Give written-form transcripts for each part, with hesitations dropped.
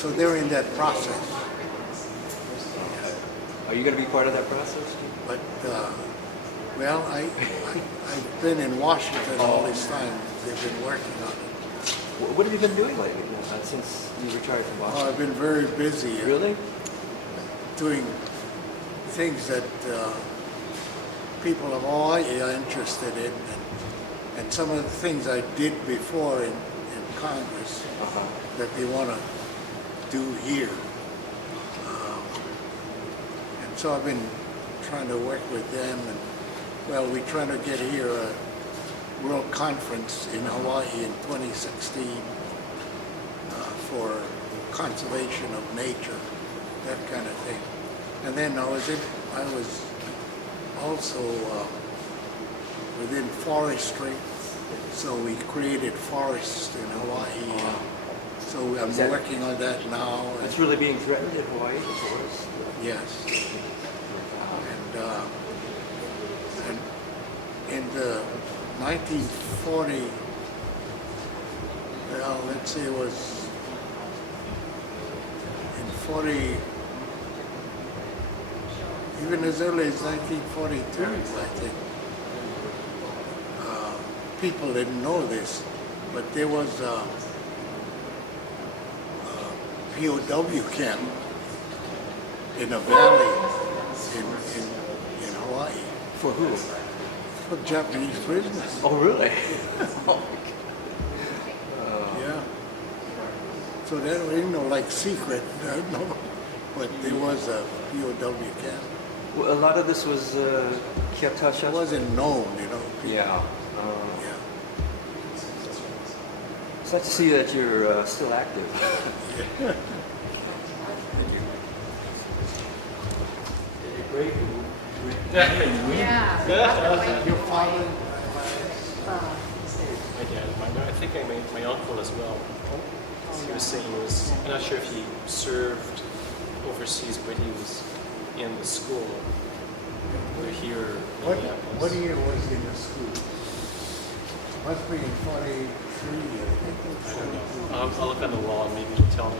so they're in that process. Are you going to be part of that process? But, well, I've been in Washington all this time. They've been working on it. What have you been doing lately since you retired from Oh, Washington? I've been very busy Really? doing things that people of Hawaii are interested in. And some of the things I did before in Congress that they want to do here. And so I've been trying to work with them. And, well, we're trying to get here a World Conference in Hawaii in 2016 for conservation of nature, that kind of thing. And then I was also within forestry, so we created forests in Hawaii. So I'm working on that now. It's really being threatened in Hawaii, the forest? Yes. And in the 1940, well, let's see, it was in 40, even as early as 1942, I think. People didn't know this, but there was a POW camp in a valley in Hawaii. For who? For Japanese prisoners. Oh, really? Yeah. So that was, like secret, no, but there was a POW camp. Well, a lot of this was kept hush. It wasn't known, Yeah. Yeah. It's nice to see that you're still active. Yeah. Your father? My dad, I think my uncle as well. He was saying I'm not sure if he served overseas, but he was in the school. We're here. What year was he in the school? Must be in 43, I don't know. I'll look on the wall and maybe you'll tell me.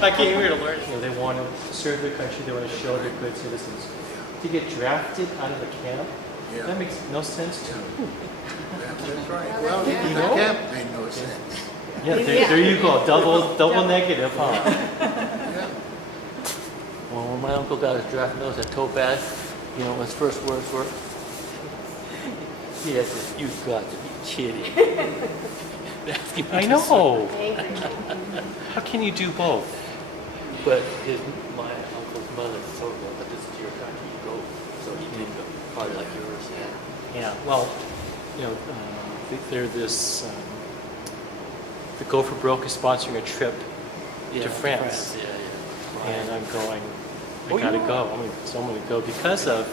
I came here to learn. They want to serve their country. They want to show they're good citizens. To get drafted out of a camp, that makes no sense to me. That's right. Well, the camp made no sense. Yeah, there you go. Double negative, huh? Yeah. Well, when my uncle got his draft notice at Topaz, his first words were, he said, "You've got to be kidding." I know. How can you do both? But my uncle's mother told him that this is your country, you go. So he did go, probably like yours. Yeah. Well, they're this. The Go for Broke is sponsoring a trip to France. And I'm going. I gotta go. So I'm gonna go because of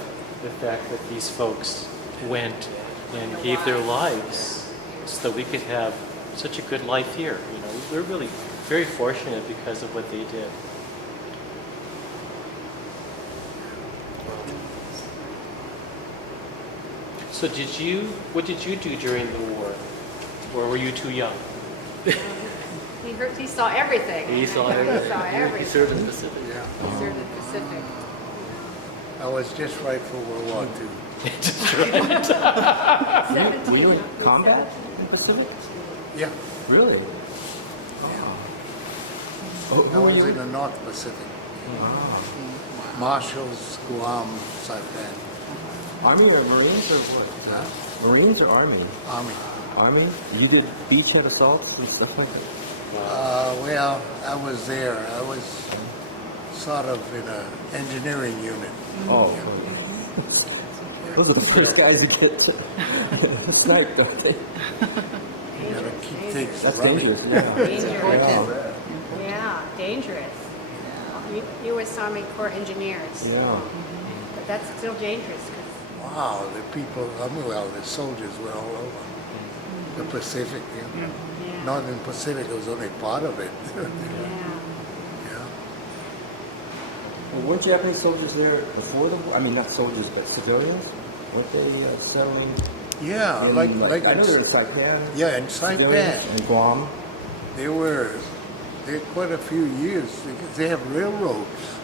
the fact that these folks went and gave their lives so that we could have such a good life here. We're really very fortunate because of what they did. So what did you do during the war? Or were you too young? He saw everything. He saw everything. He served in the Pacific. Yeah. He served in the Pacific. I was just right for World War II. Were you in combat in the Pacific? Yeah. Really? I was in the North Pacific. Marshalls, Guam, Saipan. Army or Marines or what? Huh? Marines or Army? Army. Army? You did beachhead assaults and stuff like that? Well, I was there. I was sort of in an engineering unit. Oh, those are the first guys to get sniped, don't they? You gotta keep things That's running. dangerous, yeah. Dangerous. Yeah, dangerous. U.S. Army Corps Engineers. Yeah. But that's still dangerous. Wow, the people, the soldiers were all over. The Pacific, Yeah. Northern Pacific was only part of it. Yeah. Yeah. Well, weren't Japanese soldiers there before the war? I mean, not soldiers, but civilians? Weren't they settling? Yeah, in, like I know they were in Saipan. yeah, in civilians, Saipan, and Guam. they were they're quite a few years because they have railroads.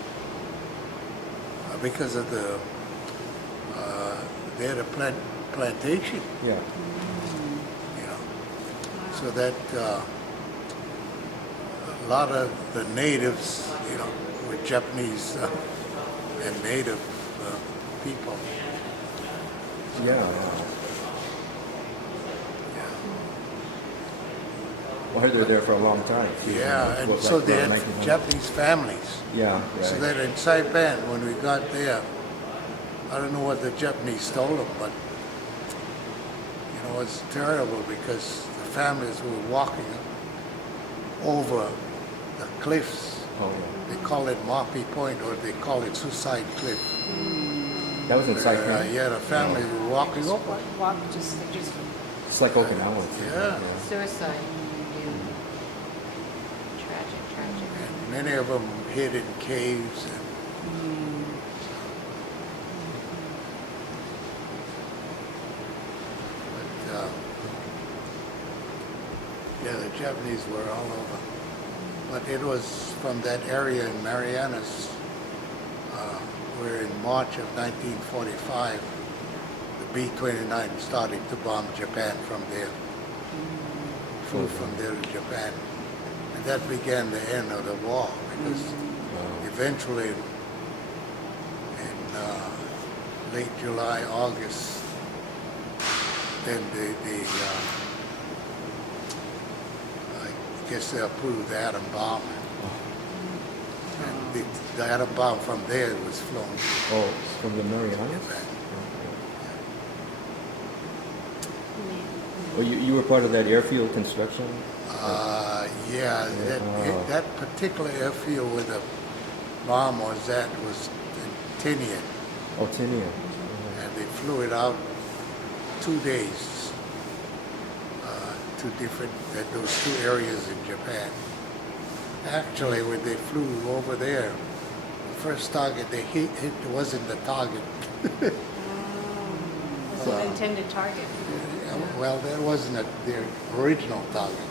Because of the, they had a plantation, Yeah. you know. So that a lot of the natives, you know, were Japanese and native people. Yeah. Well, I heard they're there for a long time. Yeah, and What, so like they around had 1900? Japanese families. Yeah, right. So that in Saipan, when we got there, I don't know what the Japanese told them, but you know, it's terrible because the families were walking over the cliffs. Oh, yeah. They call it Mapi Point, or they call it Suicide Cliff. That was in Saipan. Yeah, the families were walking Just over. walk, just It's like Okinawa. Yeah. suicide. Yeah. Tragic. And many of them hid in caves. And, but, yeah, the Japanese were all over. But it was from that area in Marianas, where in March of 1945, the B-29 started to bomb Japan from there. Flew from there to Japan. And that began the end of the war, because eventually in late July, August, then I guess they approved the atom bomb. And the atom bomb from there was flown to Oh, from the Marianas? Japan. Well, you were part of that airfield construction? Yeah, Oh. that particular airfield where the bomb was at was in Tinian, Oh, Tinian. and they flew it out 2 days to different, those two areas in Japan. Actually, when they flew over there, the first target they hit wasn't the target. It's an intended target. Well, that wasn't their original target,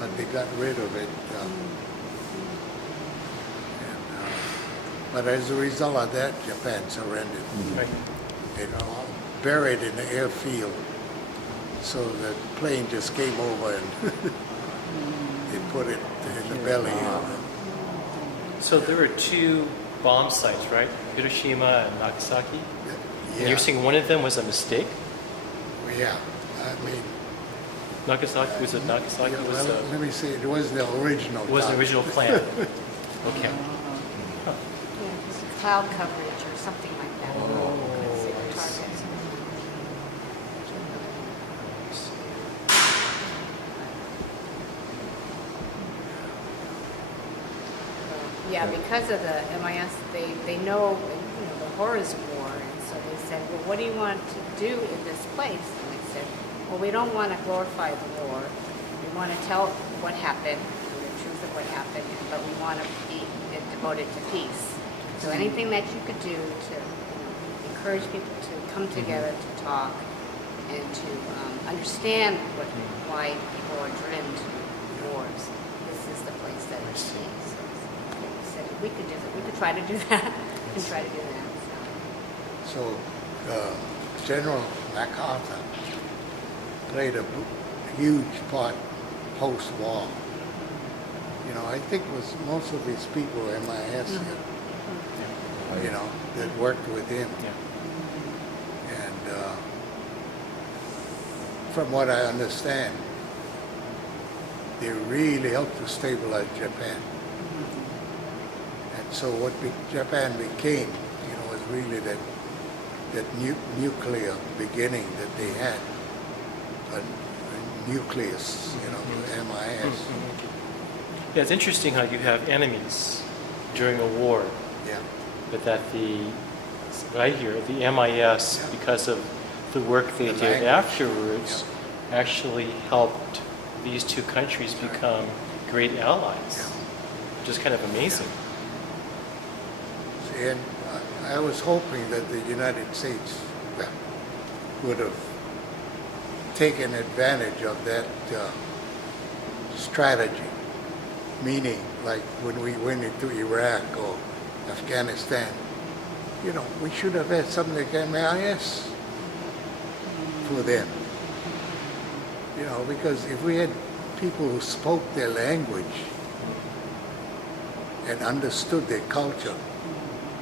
but they got rid of it. But as a result of that, Japan surrendered. Right. They were all buried in the airfield, so the plane just came over and they put it in the belly. So there were two bomb sites, right? Hiroshima and Nagasaki. And you're saying one of them was a mistake? Yeah, I mean, Nagasaki was it Nagasaki yeah, was well, let me see, it was the original. was the target. original plan. Okay. Yeah, it's cloud coverage or something like that. Couldn't see the targets. Yeah, because of the MIS, they know, the horrors of war, and so they said, well, what do you want to do in this place? And they said, well, we don't want to glorify the war. We want to tell what happened, the truth of what happened, but we want to be devoted to peace. So anything that you could do to encourage people to come together to talk and to understand why people are driven to wars, this is the place that it's key. So said we could do that. We could try to do that and try to do that. So General MacArthur played a huge part post-war. I think most of his people were MIS, that worked with him. Yeah. And from what I understand, they really helped to stabilize Japan. And so what Japan became, was really that nuclear beginning that they had, a nucleus, the MIS. Yeah, it's interesting how you have enemies during a war, Yeah. but that what I hear, the MIS, Yeah. because of the work they The did language. afterwards, actually helped these two countries become great allies, which is kind of amazing. See, and I was hoping that the United States would have taken advantage of that strategy, meaning, like when we went into Iraq or Afghanistan. You know, we should have had something like MIS for them. You know, because if we had people who spoke their language and understood their culture,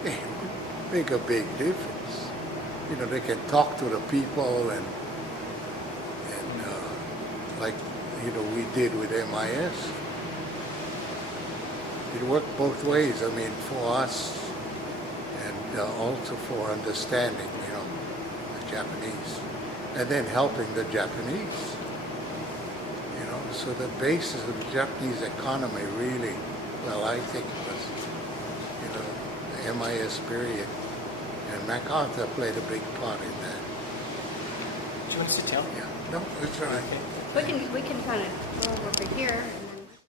it would make a big difference. You know, they can talk to the people and like, you know, we did with MIS. It worked both ways. I mean, for us and also for understanding, you know, the Japanese, and then helping the Japanese. You know, so the basis of the Japanese economy really, well, I think was, you know, the MIS period, and MacArthur played a big part in that. Do you want to sit down? Yeah, no, that's all right. We can kind of go over here.